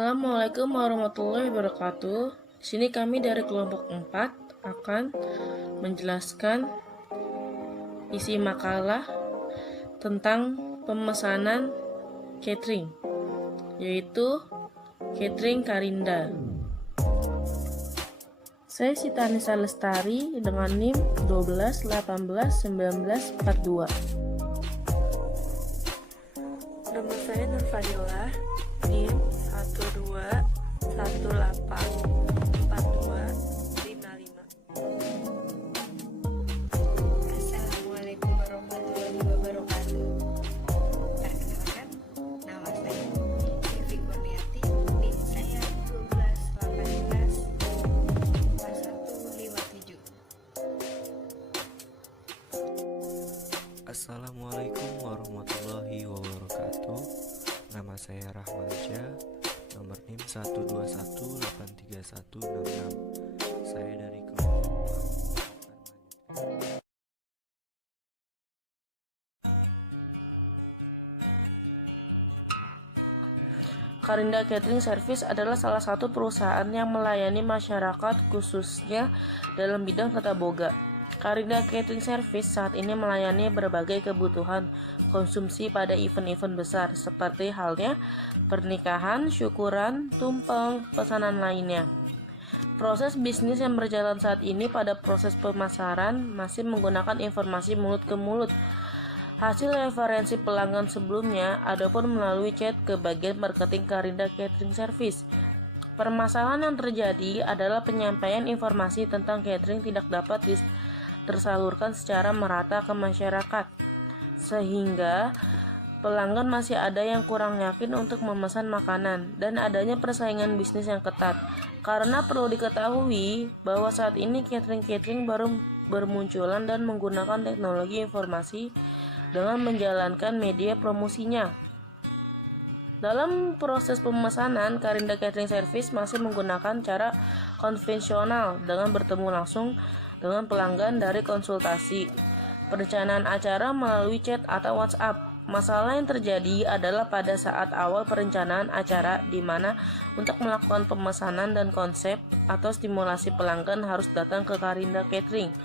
Assalamualaikum warahmatullahi wabarakatuh. Di sini kami dari kelompok 4 akan menjelaskan isi makalah tentang pemesanan catering, yaitu catering Karinda. Saya Sita Anissa Lestari dengan NIM 12181942. Nama saya Nur Fadila, NIM 12184255. Assalamualaikum warahmatullahi wabarakatuh. Perkenalkan, nama saya Devi Kurniati, NIM saya 12184157. Assalamualaikum warahmatullahi wabarakatuh. Nama saya Rahmansyah, nomor NIM 12183166. Saya dari kelompok Karinda Catering Service adalah salah satu perusahaan yang melayani masyarakat khususnya dalam bidang tata boga. Karinda Catering Service saat ini melayani berbagai kebutuhan konsumsi pada event-event besar seperti halnya pernikahan, syukuran, tumpeng, pesanan lainnya. Proses bisnis yang berjalan saat ini pada proses pemasaran masih menggunakan informasi mulut ke mulut. Hasil referensi pelanggan sebelumnya, adapun melalui chat ke bagian marketing Karinda Catering Service. Permasalahan yang terjadi adalah penyampaian informasi tentang catering tidak dapat tersalurkan secara merata ke masyarakat, sehingga pelanggan masih ada yang kurang yakin untuk memesan makanan dan adanya persaingan bisnis yang ketat. Karena perlu diketahui bahwa saat ini catering baru bermunculan dan menggunakan teknologi informasi dengan menjalankan media promosinya. Dalam proses pemesanan, Karinda Catering Service masih menggunakan cara konvensional dengan bertemu langsung dengan pelanggan dari konsultasi, perencanaan acara melalui chat atau WhatsApp. Masalah yang terjadi adalah pada saat awal perencanaan acara, di mana untuk melakukan pemesanan dan konsep atau stimulasi pelanggan harus datang ke Karinda Catering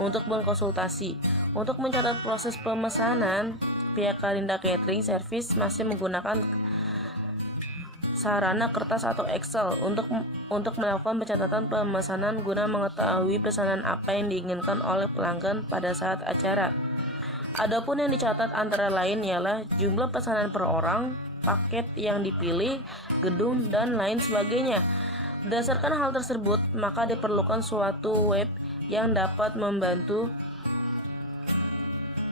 untuk berkonsultasi. Untuk mencatat proses pemesanan, pihak Karinda Catering Service masih menggunakan sarana kertas atau Excel untuk melakukan pencatatan pemesanan guna mengetahui pesanan apa yang diinginkan oleh pelanggan pada saat acara. Adapun yang dicatat antara lain ialah jumlah pesanan per orang, paket yang dipilih, gedung, dan lain sebagainya. Berdasarkan hal tersebut, maka diperlukan suatu web yang dapat membantu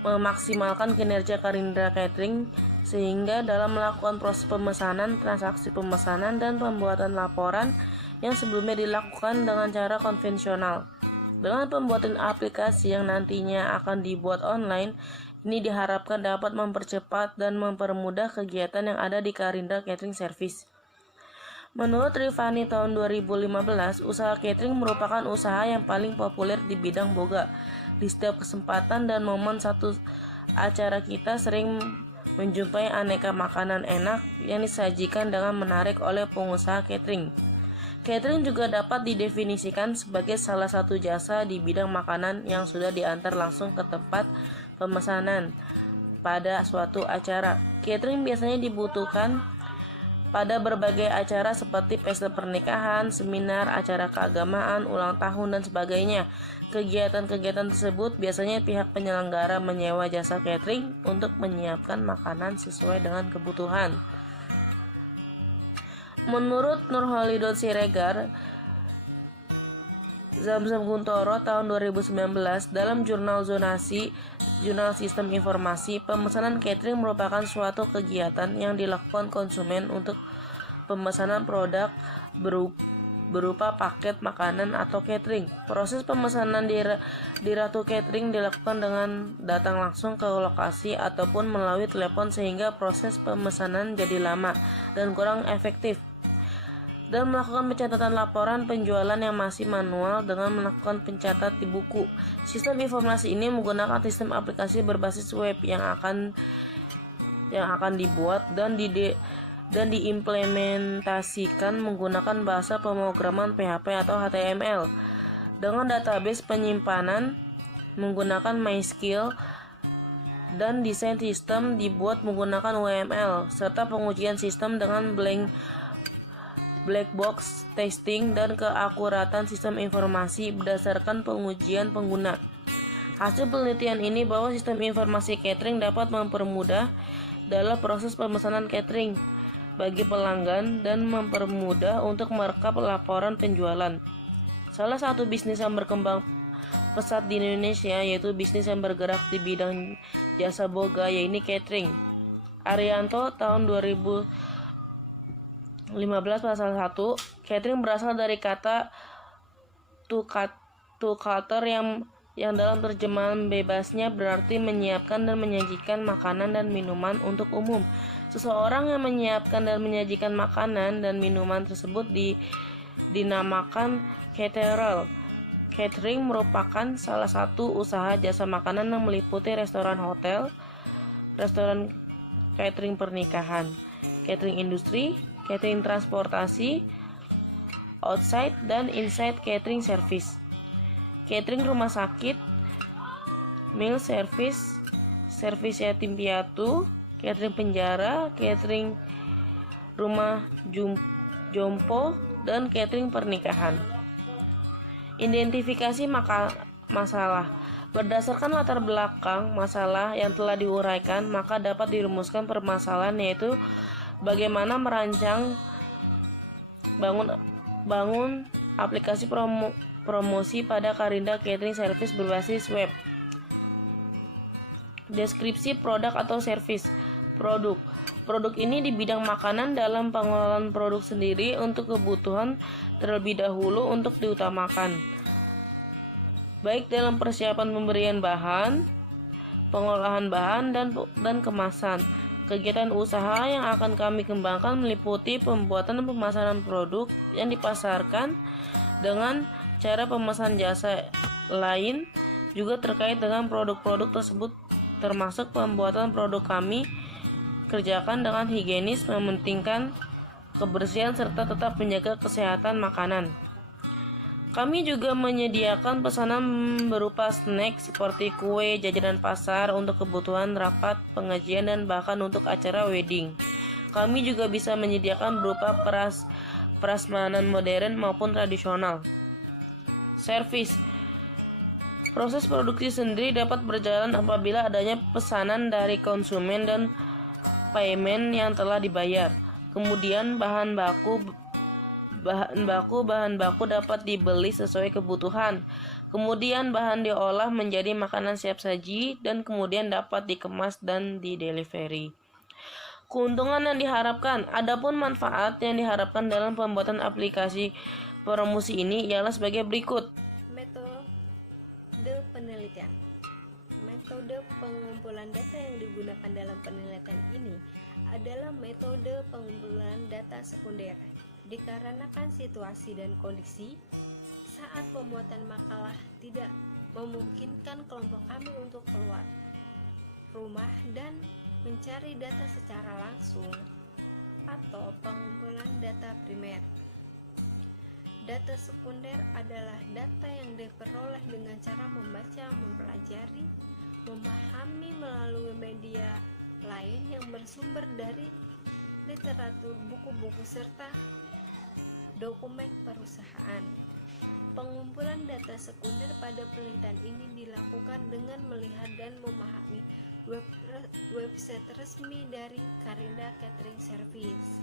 memaksimalkan kinerja Karinda Catering, sehingga dalam melakukan proses pemesanan, transaksi pemesanan, dan pembuatan laporan yang sebelumnya dilakukan dengan cara konvensional. Dengan pembuatan aplikasi yang nantinya akan dibuat online, ini diharapkan dapat mempercepat dan mempermudah kegiatan yang ada di Karinda Catering Service. Menurut Rifani tahun 2015, usaha catering merupakan usaha yang paling populer di bidang boga. Di setiap kesempatan dan momen satu acara kita sering menjumpai aneka makanan enak yang disajikan dengan menarik oleh pengusaha catering. Catering juga dapat didefinisikan sebagai salah satu jasa di bidang makanan yang sudah diantar langsung ke tempat pemesanan pada suatu acara. Catering biasanya dibutuhkan pada berbagai acara seperti pesta pernikahan, seminar, acara keagamaan, ulang tahun, dan sebagainya. Kegiatan-kegiatan tersebut biasanya pihak penyelenggara menyewa jasa catering untuk menyiapkan makanan sesuai dengan kebutuhan. Menurut Nurholidon Siregar, Zamzam Guntoro tahun 2019 dalam jurnal Sistem Informasi, pemesanan catering merupakan suatu kegiatan yang dilakukan konsumen untuk pemesanan produk berupa paket makanan atau catering. Proses pemesanan di Ratu Catering dilakukan dengan datang langsung ke lokasi ataupun melalui telepon, sehingga proses pemesanan jadi lama dan kurang efektif. Dan melakukan pencatatan laporan penjualan yang masih manual dengan melakukan pencatat di buku. Sistem informasi ini menggunakan sistem aplikasi berbasis web yang akan dibuat dan dan diimplementasikan menggunakan bahasa pemrograman PHP atau HTML. Dengan database penyimpanan menggunakan MySQL dan desain sistem dibuat menggunakan UML, serta pengujian sistem dengan black box testing dan keakuratan sistem informasi berdasarkan pengujian pengguna. Hasil penelitian ini bahwa sistem informasi catering dapat mempermudah dalam proses pemesanan catering bagi pelanggan dan mempermudah untuk merekap laporan penjualan. Salah satu bisnis yang berkembang pesat di Indonesia yaitu bisnis yang bergerak di bidang jasa boga, yaitu catering. Arianto tahun 2015 pasal 1. Catering berasal dari kata to cater yang dalam terjemahan bebasnya berarti menyiapkan dan menyajikan makanan dan minuman untuk umum. Seseorang yang menyiapkan dan menyajikan makanan dan minuman tersebut dinamakan caterer. Catering merupakan salah satu usaha jasa makanan yang meliputi restoran hotel, restoran catering pernikahan, catering industri, catering transportasi, outside dan inside catering service, catering rumah sakit, meal service, servis yatim piatu, catering penjara, catering rumah jompo, dan catering pernikahan. Identifikasi masalah. Berdasarkan latar belakang masalah yang telah diuraikan, maka dapat dirumuskan permasalahan, yaitu bagaimana merancang bangun aplikasi promosi pada Karinda Catering Service berbasis web. Deskripsi produk atau service. Produk ini di bidang makanan dalam pengelolaan produk sendiri untuk kebutuhan terlebih dahulu untuk diutamakan, baik dalam persiapan pemberian bahan, pengolahan bahan, dan kemasan. Kegiatan usaha yang akan kami kembangkan meliputi pembuatan dan pemasaran produk yang dipasarkan dengan cara pemesan jasa lain juga terkait dengan produk-produk tersebut, termasuk pembuatan produk kami kerjakan dengan higienis, mementingkan kebersihan serta tetap menjaga kesehatan makanan. Kami juga menyediakan pesanan berupa snack seperti kue, jajanan pasar untuk kebutuhan rapat, pengajian, dan bahkan untuk acara wedding. Kami juga bisa menyediakan berupa prasmanan modern maupun tradisional. Servis. Proses produksi sendiri dapat berjalan apabila adanya pesanan dari konsumen dan payment yang telah dibayar. Kemudian bahan baku dapat dibeli sesuai kebutuhan. Kemudian bahan diolah menjadi makanan siap saji dan kemudian dapat dikemas dan didelivery. Keuntungan yang diharapkan. Adapun manfaat yang diharapkan dalam pembuatan aplikasi promosi ini ialah sebagai berikut. Metode penelitian. Metode pengumpulan data yang digunakan dalam penelitian ini adalah metode pengumpulan data sekunder, dikarenakan situasi dan kondisi saat pembuatan makalah tidak memungkinkan kelompok kami untuk keluar rumah dan mencari data secara langsung, atau pengumpulan data primer. Data sekunder adalah data yang diperoleh dengan cara membaca, mempelajari, memahami melalui media lain yang bersumber dari literatur, buku-buku, serta dokumen perusahaan. Pengumpulan data sekunder pada penelitian ini dilakukan dengan melihat dan memahami website resmi dari Karinda Catering Service.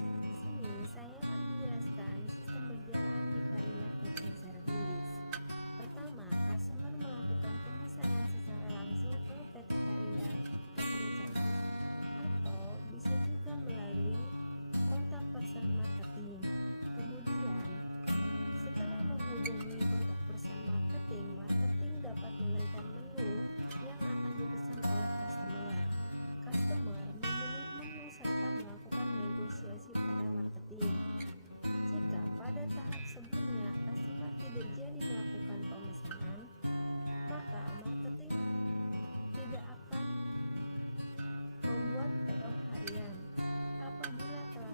Sini saya akan menjelaskan sistem berjalan di Karinda Catering Service. Pertama, customer melakukan pemesanan secara langsung ke PT Karinda Catering Service, atau bisa juga melalui kontak person marketing. Kemudian, setelah menghubungi kontak person marketing, marketing dapat memberikan menu yang akan dipesan oleh customer. Customer memilih menu serta melakukan negosiasi pada marketing. Jika pada tahap sebelumnya customer tidak jadi melakukan pemesanan, maka marketing tidak akan membuat PO harian. Apabila telah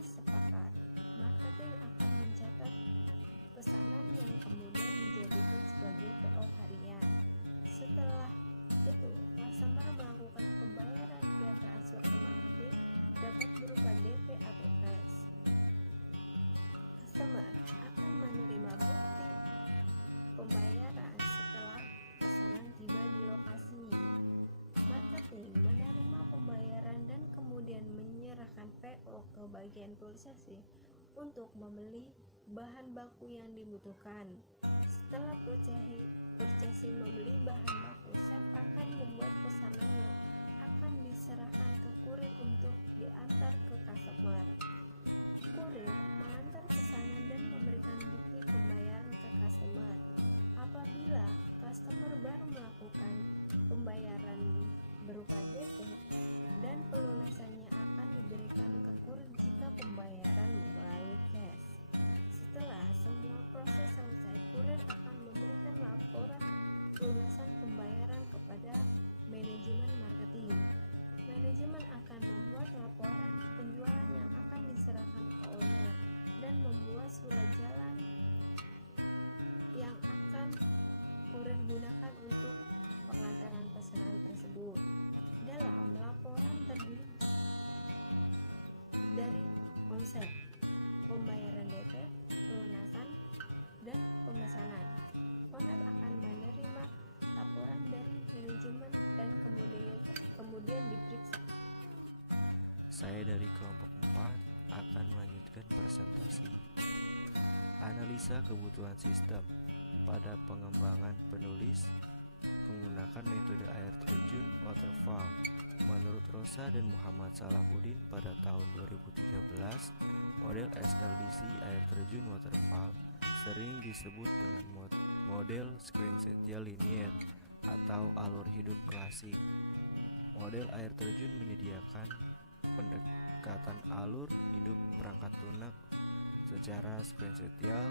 setting, menerima pembayaran dan kemudian menyerahkan PO ke bagian purchasing untuk membeli bahan baku yang dibutuhkan. Setelah purchasing membeli bahan baku, chef akan membuat pesanan yang akan diserahkan ke kurir untuk diantar ke customer. Kurir mengantar pesanan dan memberikan bukti pembayaran ke customer. Apabila customer baru melakukan pembayaran berupa DP dan pelunasannya akan diberikan ke kurir jika pembayaran melalui cash. Setelah semua proses selesai, kurir akan memberikan laporan pelunasan pembayaran kepada manajemen marketing. Manajemen akan membuat laporan penjualan yang akan diserahkan ke owner dan membuat surat jalan yang akan kurir gunakan untuk pengantaran pesanan tersebut. Dalam laporan terdiri dari konsep pembayaran DP, pelunasan, dan pemesanan. Owner akan menerima laporan dari manajemen dan kemudian diperiksa. Saya dari kelompok 4 akan melanjutkan presentasi. Analisa kebutuhan sistem. Pada pengembangan penulis menggunakan metode air terjun waterfall. Menurut Rosa dan Muhammad Salahuddin pada tahun 2013, model SLDC air terjun waterfall sering disebut dengan model sequential linear atau alur hidup klasik. Model air terjun menyediakan pendekatan alur hidup perangkat lunak secara sequential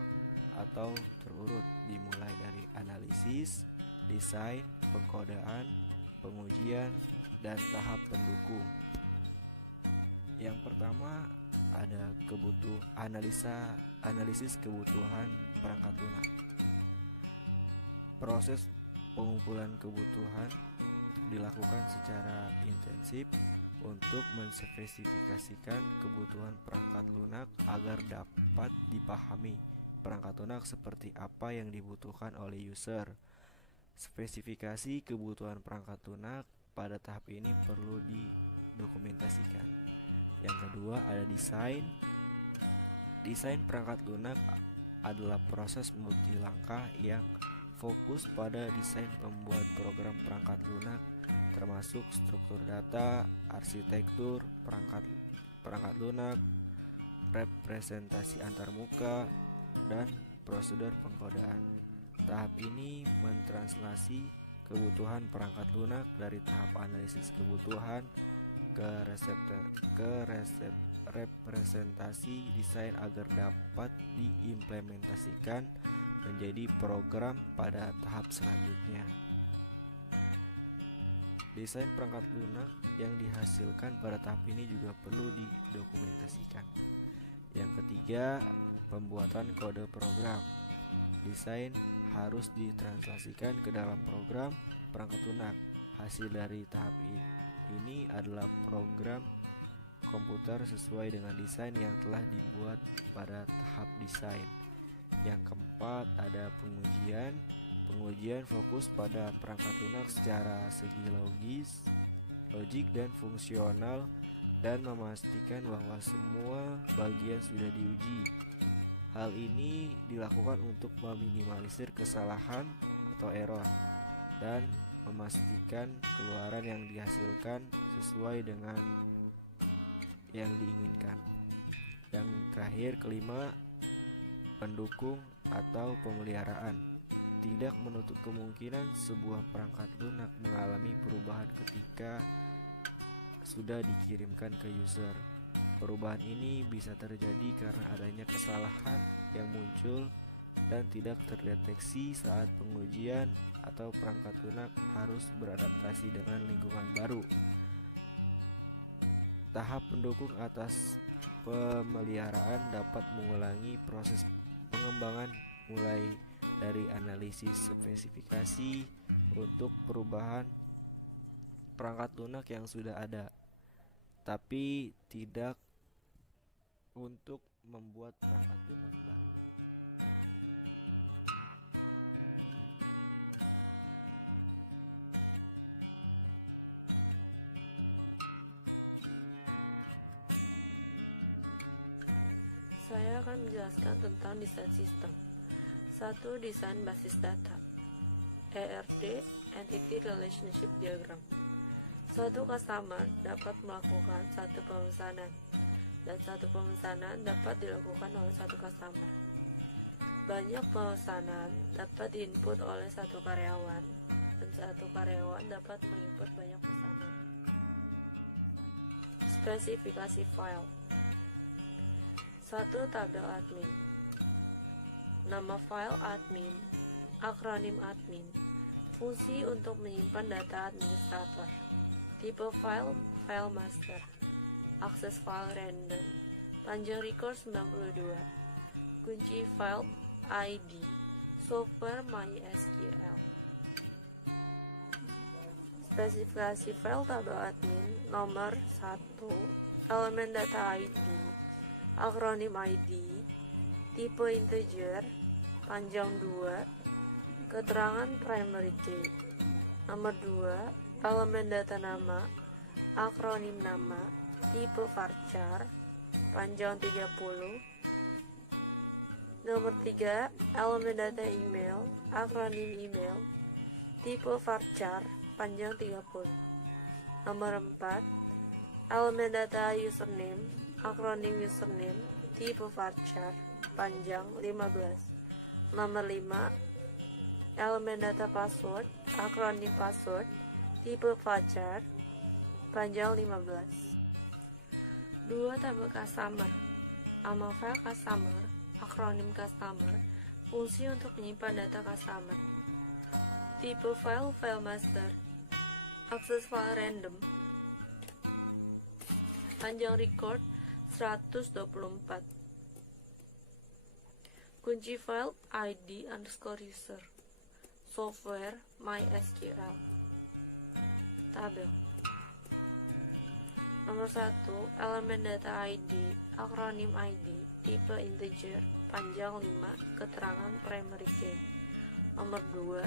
atau terurut, dimulai dari analisis, desain, pengkodaan, pengujian, dan tahap pendukung. Yang pertama ada analisis kebutuhan perangkat lunak. Proses pengumpulan kebutuhan dilakukan secara intensif untuk menspesifikasikan kebutuhan perangkat lunak agar dapat dipahami perangkat lunak seperti apa yang dibutuhkan oleh user. Spesifikasi kebutuhan perangkat lunak pada tahap ini perlu didokumentasikan. Yang kedua ada desain. Desain perangkat lunak adalah proses multi langkah yang fokus pada desain pembuat program perangkat lunak, termasuk struktur data, arsitektur perangkat lunak, representasi antarmuka, dan prosedur pengkodaan. Tahap ini mentranslasi kebutuhan perangkat lunak dari tahap analisis kebutuhan ke representasi desain agar dapat diimplementasikan menjadi program pada tahap selanjutnya. Desain perangkat lunak yang dihasilkan pada tahap ini juga perlu didokumentasikan. Yang ketiga, pembuatan kode program. Desain harus ditranslasikan ke dalam program perangkat lunak. Hasil dari tahap ini adalah program komputer sesuai dengan desain yang telah dibuat pada tahap desain. Yang keempat ada pengujian. Pengujian fokus pada perangkat lunak secara segi logik dan fungsional dan memastikan bahwa semua bagian sudah diuji. Hal ini dilakukan untuk meminimalisir kesalahan atau error dan memastikan keluaran yang dihasilkan sesuai dengan yang diinginkan. Yang terakhir, kelima, pendukung atau pemeliharaan. Tidak menutup kemungkinan sebuah perangkat lunak mengalami perubahan ketika sudah dikirimkan ke user. Perubahan ini bisa terjadi karena adanya kesalahan yang muncul dan tidak terdeteksi saat pengujian atau perangkat lunak harus beradaptasi dengan lingkungan baru. Tahap pendukung atas pemeliharaan dapat mengulangi proses pengembangan mulai dari analisis spesifikasi untuk perubahan perangkat lunak yang sudah ada, tapi tidak untuk membuat perangkat lunak baru. Saya akan menjelaskan tentang desain sistem. 1. Desain basis data. ERD, Entity Relationship Diagram. Suatu customer dapat melakukan satu pemesanan, dan satu pemesanan dapat dilakukan oleh satu customer. Banyak pemesanan dapat diinput oleh satu karyawan, dan satu karyawan dapat menginput banyak pesanan. Spesifikasi file. 1. Tabel admin. Nama file admin, akronim admin, fungsi untuk menyimpan data administrator, tipe file, file master, akses file random, panjang record 92, kunci file, ID, software MySQL. Spesifikasi file tabel admin. Nomor 1, elemen data ID, akronim ID, tipe integer, panjang 2, keterangan primary key. Nomor 2, elemen data nama, akronim nama, tipe varchar, panjang 30. Nomor 3, elemen data email, akronim email, tipe varchar, panjang 30. Nomor 4, elemen data username, akronim username, tipe varchar, panjang 15. Nomor 5, elemen data password, akronim password, tipe varchar, panjang 15. 2. Tabel customer. Nama file customer, akronim customer, fungsi untuk menyimpan data customer. Tipe file, file master, akses file random, panjang record 124, kunci file ID underscore user, software MySQL. Tabel. Nomor 1, elemen data ID, akronim ID, tipe integer, panjang 5, keterangan primary key. Nomor 2,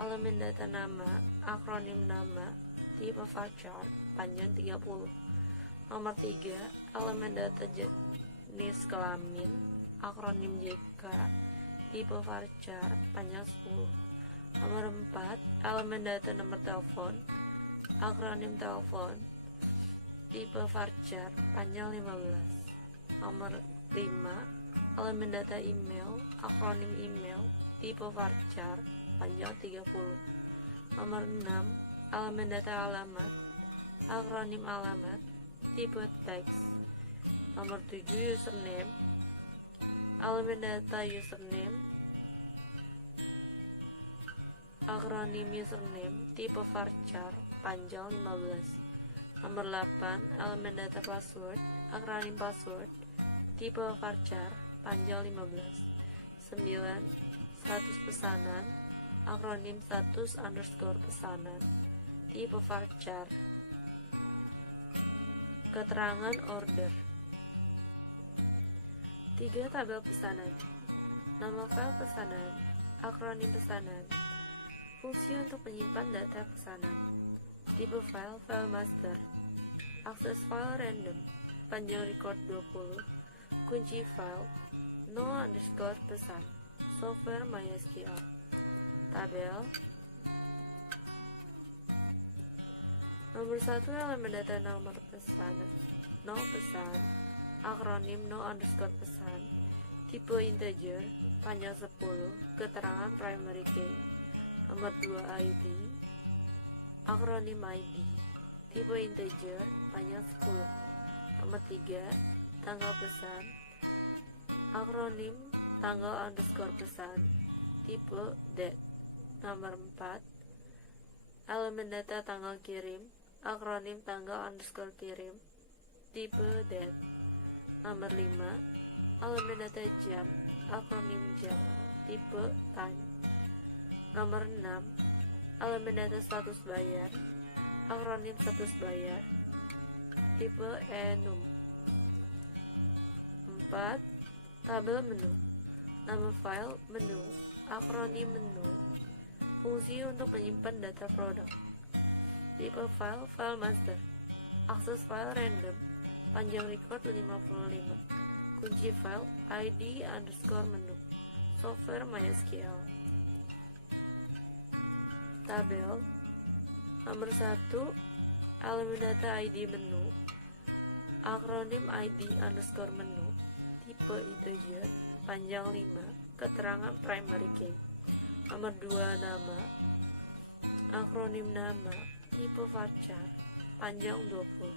elemen data nama, akronim nama, tipe varchar, panjang 30. Nomor 3, elemen data jenis kelamin, akronim JK, tipe varchar, panjang 10. Nomor 4, elemen data nomor telepon, akronim telepon, tipe varchar, panjang 15. Nomor 5, elemen data email, akronim email, tipe varchar, panjang 30. Nomor 6, elemen data alamat, akronim alamat, tipe teks. Nomor 7, username, elemen data username, akronim username, tipe varchar, panjang 15. Nomor 8, elemen data password, akronim password, tipe varchar, panjang 15. 9, status pesanan, akronim status underscore pesanan, tipe varchar. Keterangan order. 3. Tabel pesanan. Nama file pesanan, akronim pesanan, fungsi untuk menyimpan data pesanan. Tipe file, file master, akses file random, panjang record 20, kunci file, no underscore pesan, software MySQL. Tabel. Nomor 1, elemen data nomor pesanan, no pesan, akronim no underscore pesan, tipe integer, panjang 10, keterangan primary key. Nomor 2, ID, akronim ID, tipe integer, panjang 10. Nomor 3, tanggal pesan, akronim tanggal underscore pesan, tipe date. Nomor 4, elemen data tanggal kirim, akronim tanggal underscore kirim, tipe date. Nomor 5, elemen data jam, akronim jam, tipe time. Nomor 6, elemen data status bayar, akronim status bayar, tipe enum. 4. Tabel menu. Nama file, menu, akronim menu, fungsi untuk menyimpan data produk. Tipe file, file master, akses file random, panjang record 55, Kunci file id_menu software MySQL. Tabel nomor 1, elemen data ID menu, akronim id_menu, tipe integer, panjang 5, keterangan primary key. Nomor 2, nama, akronim nama, tipe varchar, panjang 20.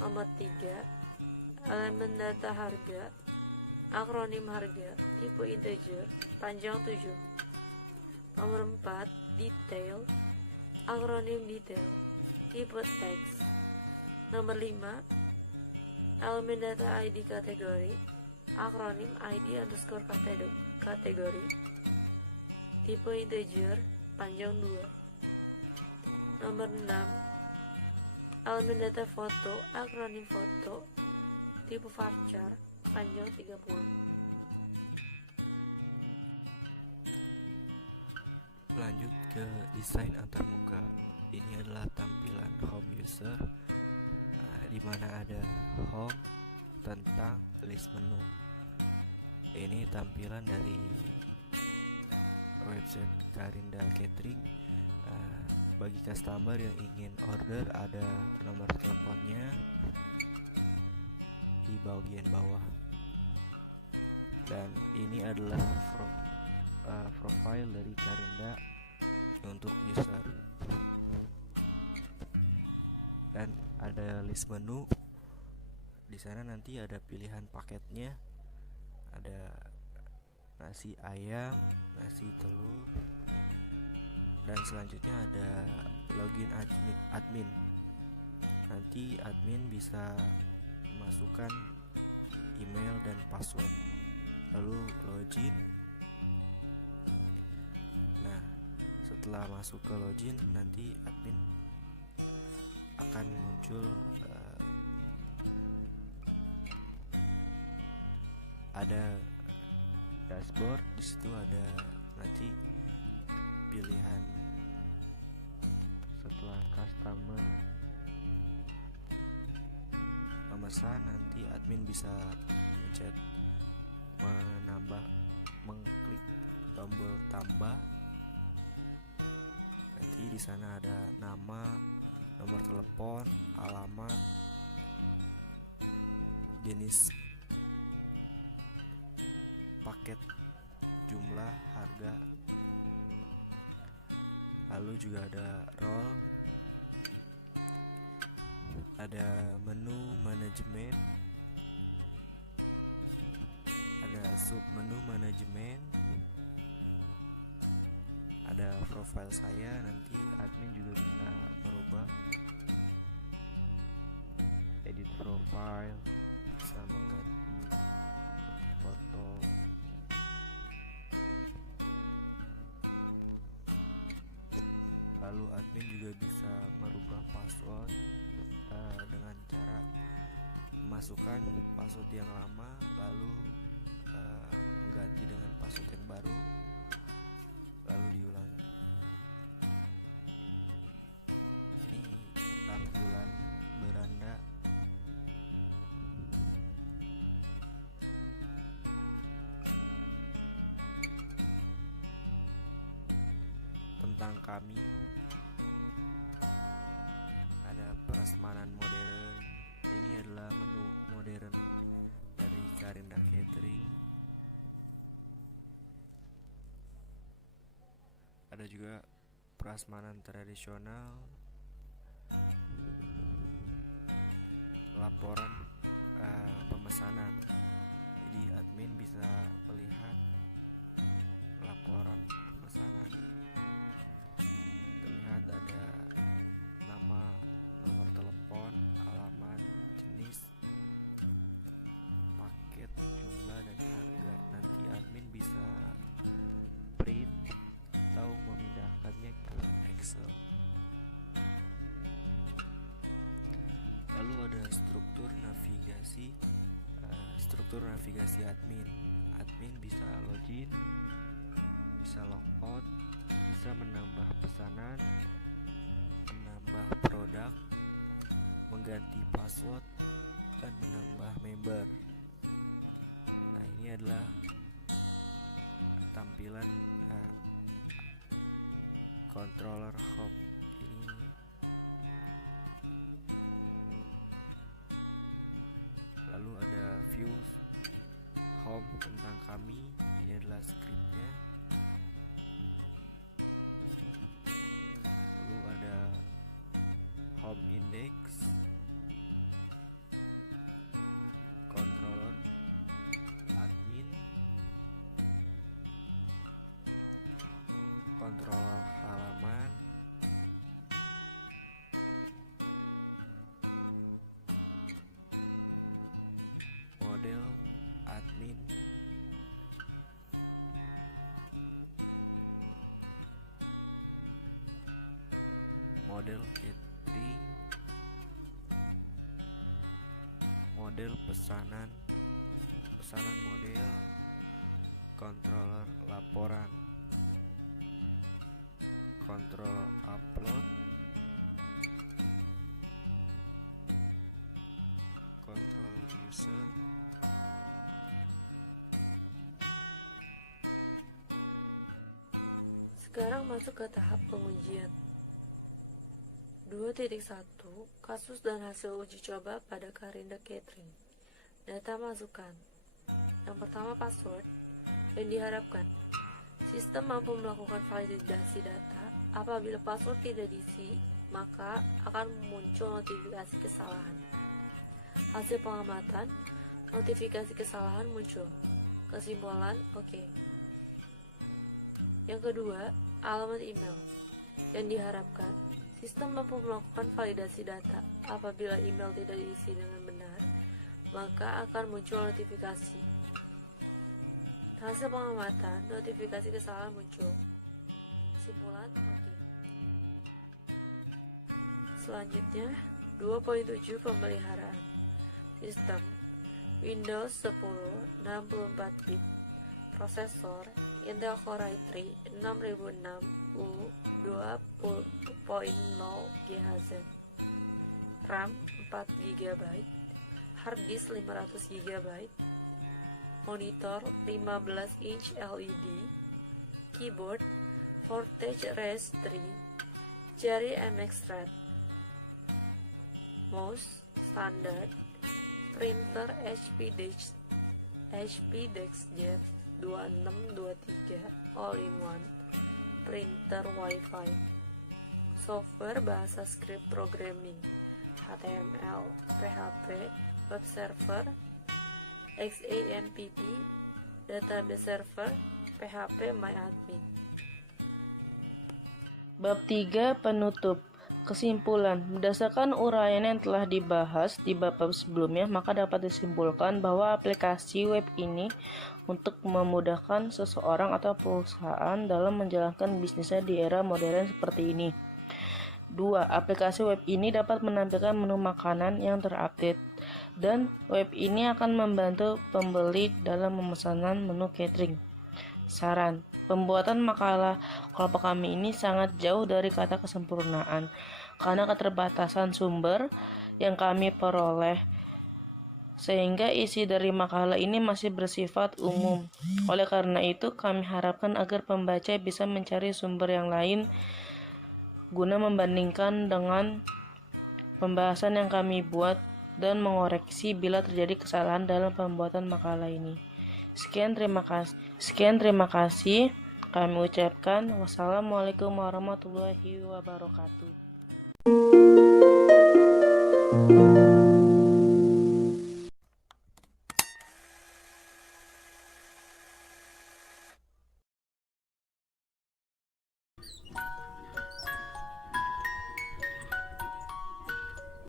Nomor 3, elemen data harga, akronim harga, tipe integer, panjang 7. Nomor 4, detail, akronim detail, tipe teks. Nomor 5, elemen data ID kategori, akronim id_kategori, tipe integer, panjang 2. Nomor 6, elemen data foto, akronim foto, tipe varchar, panjang 30. Lanjut ke desain antarmuka. Ini adalah tampilan home user, di mana ada home tentang list menu. Ini tampilan dari website Karinda Catering. Bagi customer yang ingin order, ada nomor teleponnya di bagian bawah. Dan ini adalah profile dari Karinda untuk user. Dan ada list menu. Di sana nanti ada pilihan paketnya. Ada nasi ayam, nasi telur, dan selanjutnya ada login admin. Nanti admin bisa masukkan email dan password, lalu login. Nah, setelah masuk ke login, nanti admin akan muncul ada dashboard. Di situ ada nanti pilihan setelah customer memesan, nanti admin bisa mengklik tombol tambah. Nanti di sana ada nama, nomor telepon, alamat, jenis paket, jumlah, harga. Lalu juga ada role, ada menu manajemen, ada sub menu manajemen, ada profile saya. Nanti admin juga bisa merubah, edit profile, bisa mengganti foto. Lalu admin juga bisa merubah password dengan cara memasukkan password yang lama lalu mengganti dengan password yang baru, lalu diulangi. Ini tampilan beranda tentang kami. Ada prasmanan modern. Ini adalah menu modern dari Karinda Catering. Ada juga prasmanan tradisional, laporan pemesanan. Jadi admin bisa melihat laporan pemesanan. Terlihat ada nama, nomor telepon, alamat, jenis paket, jumlah, dan harga. Nanti admin bisa print atau memindahkannya ke Excel. Lalu ada struktur navigasi. Struktur navigasi admin. Admin bisa login, bisa logout, bisa menambah pesanan, menambah produk, mengganti password, dan menambah member. ini adalah tampilan controller home. Ini lalu ada view home tentang kami, ini adalah scriptnya. Lalu ada home index, controller admin, kontrol halaman, model admin, model catering, model pesanan model, controller laporan, kontrol upload, kontrol user, Sekarang masuk ke tahap pengujian. 2.1 Kasus dan hasil uji coba pada Karinda Catering. Data masukan. Yang pertama, password. Yang diharapkan, sistem mampu melakukan validasi data. Apabila password tidak diisi, maka akan muncul notifikasi kesalahan. Hasil pengamatan, notifikasi kesalahan muncul. Kesimpulan, oke. Yang kedua, alamat email. Yang diharapkan, sistem mampu melakukan validasi data. Apabila email tidak diisi dengan benar, maka akan muncul notifikasi. Hasil pengamatan, notifikasi kesalahan muncul. Kesimpulan, oke. Selanjutnya, 2.7 pemeliharaan. Sistem Windows 10 64 bit. Prosesor Intel Core i3 6006 U 2.0 GHz. RAM 4 GB, hard disk 500 GB, monitor 15 inch LED, keyboard Vortex Res 3, jari MX Thread, mouse standar, printer HP DeskJet 2623 all-in-one, printer Wi-Fi, software bahasa script programming, HTML, PHP, web server, XAMPP, database server, PHP MyAdmin. Bab 3 penutup. Kesimpulan, berdasarkan uraian yang telah dibahas di bab sebelumnya, maka dapat disimpulkan bahwa aplikasi web ini untuk memudahkan seseorang atau perusahaan dalam menjalankan bisnisnya di era modern seperti ini. 2. Aplikasi web ini dapat menampilkan menu makanan yang terupdate, dan web ini akan membantu pembeli dalam pemesanan menu catering. Saran, pembuatan makalah kelompok kami ini sangat jauh dari kata kesempurnaan karena keterbatasan sumber yang kami peroleh, sehingga isi dari makalah ini masih bersifat umum. Oleh karena itu, kami harapkan agar pembaca bisa mencari sumber yang lain guna membandingkan dengan pembahasan yang kami buat dan mengoreksi bila terjadi kesalahan dalam pembuatan makalah ini. Sekian terima kasih. Kami ucapkan wassalamualaikum warahmatullahi wabarakatuh.